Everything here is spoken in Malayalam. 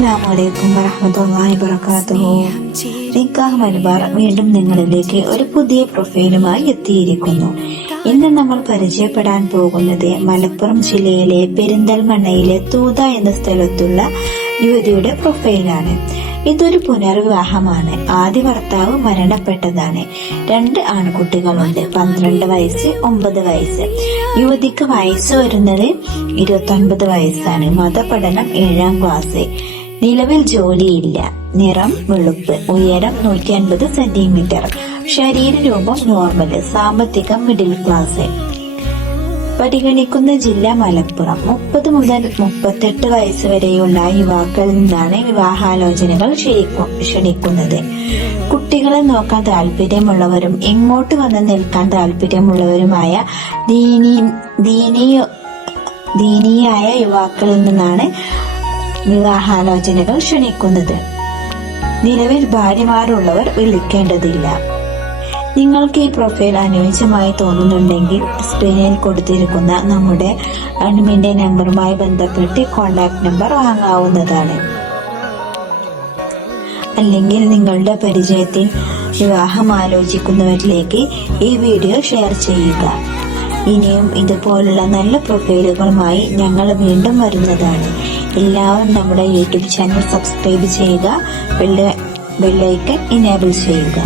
അസ്സലാമു വറഹ്മത്തുള്ളാഹി വബറകാതുഹു. നിക്കാഹ് മലബാർ വീണ്ടും നിങ്ങളിലേക്ക് ഒരു പുതിയ പ്രൊഫൈലുമായി എത്തിയിരിക്കുന്നു. ഇന്ന് നമ്മൾ പരിചയപ്പെടാൻ പോകുന്നത് മലപ്പുറം ജില്ലയിലെ പെരിന്തൽമണ്ണയിലെ തൂത എന്ന സ്ഥലത്തുള്ള യുവതിയുടെ പ്രൊഫൈലാണ്. ഇതൊരു പുനർവിവാഹമാണ്. ആദ്യ ഭർത്താവ് മരണപ്പെട്ടതാണ്. 2 ആൺകുട്ടികളുണ്ട്. 12 വയസ്സ്, 9 വയസ്സ്. യുവതിക്ക് വയസ്സ് വരുന്നത് 29 വയസ്സാണ്. മതപഠനം 7ാം ക്ലാസ്. നിലവിൽ ജോലിയില്ല. നിറം വെളുപ്പ്. ഉയരം 150 സെന്റിമീറ്റർ. ശരീരരൂപം നോർമൽ. സാമ്പത്തികം മിഡിൽ ക്ലാസ്. പരിഗണിക്കുന്ന ജില്ല മലപ്പുറം. 30 മുതൽ 38 വയസ്സ് വരെയുള്ള യുവാക്കളിൽ നിന്നാണ് വിവാഹാലോചനകൾ ക്ഷണിക്കുന്നത്. കുട്ടികളെ നോക്കാൻ താല്പര്യമുള്ളവരും ഇങ്ങോട്ട് വന്ന് നിൽക്കാൻ താല്പര്യമുള്ളവരുമായ ദീനീയായ യുവാക്കളിൽ നിന്നാണ് വിവാഹാലോചനകൾ ക്ഷണിക്കുന്നത്. നിലവിൽ ഭാര്യമാരുള്ളവർ വിളിക്കേണ്ടതില്ല. നിങ്ങൾക്ക് ഈ പ്രൊഫൈൽ അനുയോജ്യമായി തോന്നുന്നുണ്ടെങ്കിൽ സ്ക്രീനിൽ കൊടുത്തിരിക്കുന്ന നമ്മുടെ അഡ്മിന്റെ നമ്പറുമായി ബന്ധപ്പെട്ട് കോൺടാക്ട് നമ്പർ വാങ്ങാവുന്നതാണ്. അല്ലെങ്കിൽ നിങ്ങളുടെ പരിചയത്തിൽ വിവാഹം ആലോചിക്കുന്നവരിലേക്ക് ഈ വീഡിയോ ഷെയർ ചെയ്യുക. ഇനിയും ഇതുപോലുള്ള നല്ല പ്രൊഫൈലുകളുമായി ഞങ്ങൾ വീണ്ടും വരുന്നതാണ്. എല്ലാവരും നമ്മുടെ യൂട്യൂബ് ചാനൽ സബ്സ്ക്രൈബ് ചെയ്യുക. ബെല്ലൈക്കൺ എനേബിൾ ചെയ്യുക.